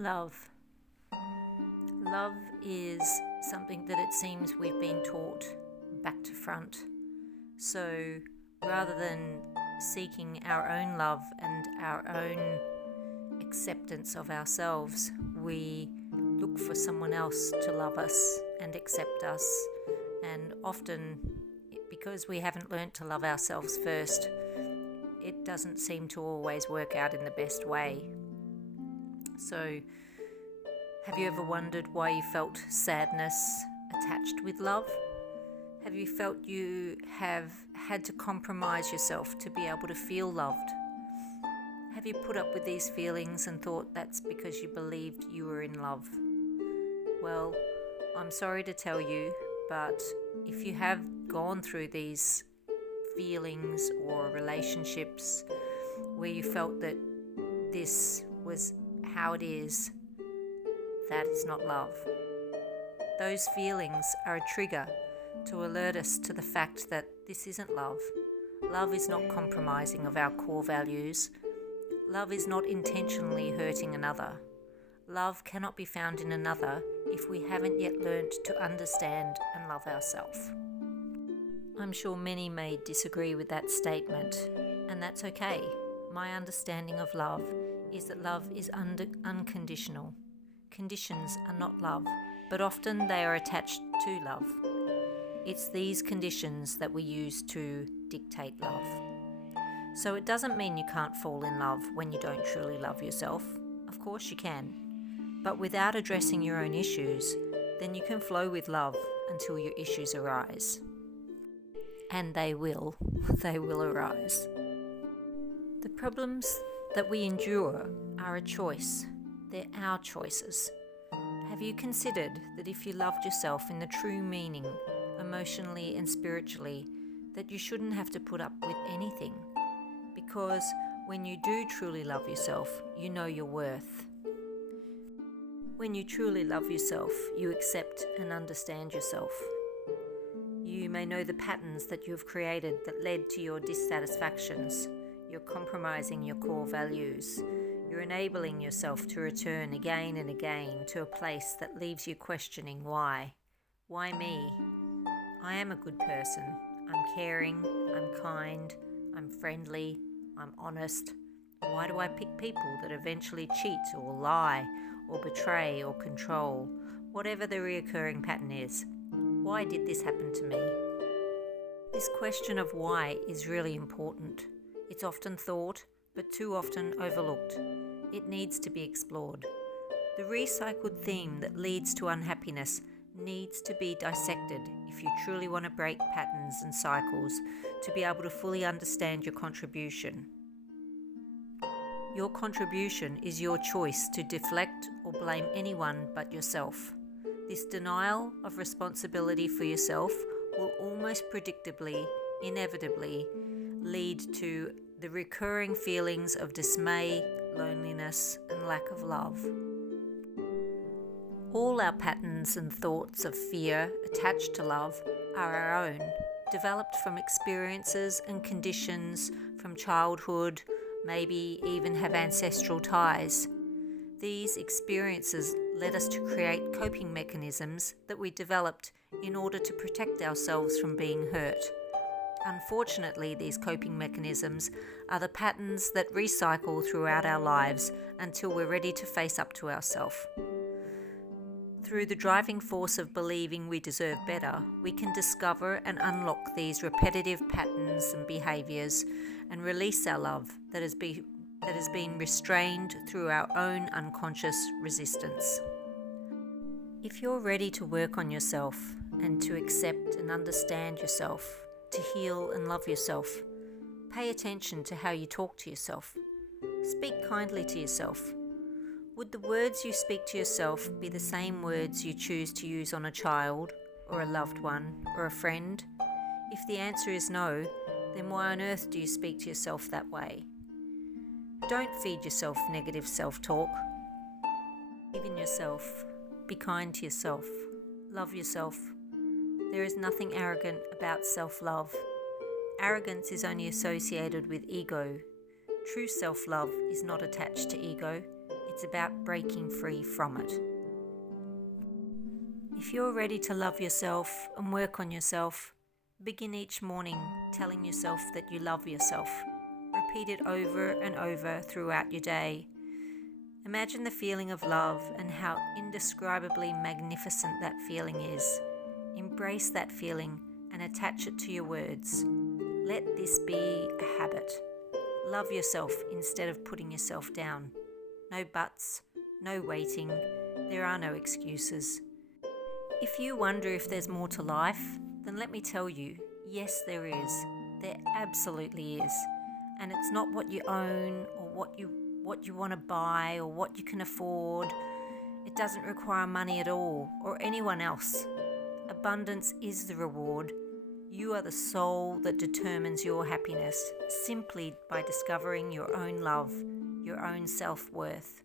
Love. Love is something that it seems we've been taught back to front. So rather than seeking our own love and our own acceptance of ourselves, we look for someone else to love us and accept us. And often, because we haven't learnt to love ourselves first, it doesn't seem to always work out in the best way. So, have you ever wondered why you felt sadness attached with love? Have you felt you have had to compromise yourself to be able to feel loved? Have you put up with these feelings and thought that's because you believed you were in love? Well, I'm sorry to tell you, but if you have gone through these feelings or relationships where you felt that this was how it is, that is not love. Those feelings are a trigger to alert us to the fact that this isn't love. Love is not compromising of our core values. Love is not intentionally hurting another. Love cannot be found in another if we haven't yet learnt to understand and love ourselves. I'm sure many may disagree with that statement, and that's okay. My understanding of love is that love is unconditional. Conditions are not love, but often they are attached to love. It's these conditions that we use to dictate love. So it doesn't mean you can't fall in love when you don't truly love yourself. Of course you can. But without addressing your own issues, then you can flow with love until your issues arise. And they will arise. The problems that we endure are a choice. They're our choices. Have you considered that if you loved yourself in the true meaning, emotionally and spiritually, that you shouldn't have to put up with anything? Because when you do truly love yourself, you know your worth. When you truly love yourself, you accept and understand yourself. You may know the patterns that you have created that led to your dissatisfactions. You're compromising your core values. You're enabling yourself to return again and again to a place that leaves you questioning why. Why me? I am a good person. I'm caring, I'm kind, I'm friendly, I'm honest. Why do I pick people that eventually cheat or lie or betray or control? Whatever the reoccurring pattern is. Why did this happen to me? This question of why is really important. It's often thought, but too often overlooked. It needs to be explored. The recycled theme that leads to unhappiness needs to be dissected if you truly want to break patterns and cycles to be able to fully understand your contribution. Your contribution is your choice to deflect or blame anyone but yourself. This denial of responsibility for yourself will almost predictably, inevitably, lead to the recurring feelings of dismay, loneliness, and lack of love. All our patterns and thoughts of fear attached to love are our own, developed from experiences and conditions from childhood, maybe even have ancestral ties. These experiences led us to create coping mechanisms that we developed in order to protect ourselves from being hurt. Unfortunately, these coping mechanisms are the patterns that recycle throughout our lives until we're ready to face up to ourselves. Through the driving force of believing we deserve better, we can discover and unlock these repetitive patterns and behaviours and release our love that has been restrained through our own unconscious resistance. If you're ready to work on yourself and to accept and understand yourself, to heal and love yourself, pay attention to how you talk to yourself. Speak kindly to yourself. Would the words you speak to yourself be the same words you choose to use on a child, or a loved one, or a friend? If the answer is no, then why on earth do you speak to yourself that way? Don't feed yourself negative self-talk. Believe in yourself. Be kind to yourself. Love yourself. There is nothing arrogant about self-love. Arrogance is only associated with ego. True self-love is not attached to ego. It's It's about breaking free from it. If you're ready to love yourself and work on yourself, begin each morning telling yourself that you love yourself. Repeat it over and over throughout your day. Imagine the feeling of love and how indescribably magnificent that feeling is. Embrace that feeling and attach it to your words. Let this be a habit. Love yourself instead of putting yourself down. No buts, no waiting, there are no excuses. If you wonder if there's more to life, then let me tell you, yes there is. There absolutely is. And it's not what you own or what you want to buy or what you can afford. It doesn't require money at all or anyone else. Abundance is the reward. You are the soul that determines your happiness simply by discovering your own love, your own self-worth.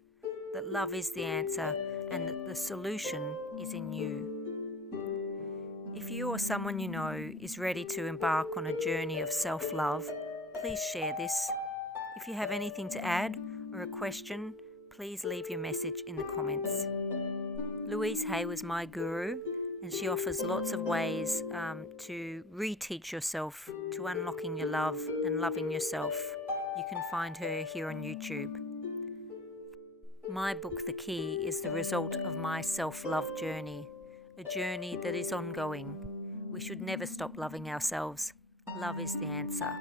That love is the answer and that the solution is in you. If you or someone you know is ready to embark on a journey of self-love, please share this. If you have anything to add or a question, please leave your message in the comments. Louise Hay was my guru, and she offers lots of ways to reteach yourself to unlocking your love and loving yourself. You can find her here on YouTube. My book, The Key, is the result of my self-love journey, a journey that is ongoing. We should never stop loving ourselves. Love is the answer.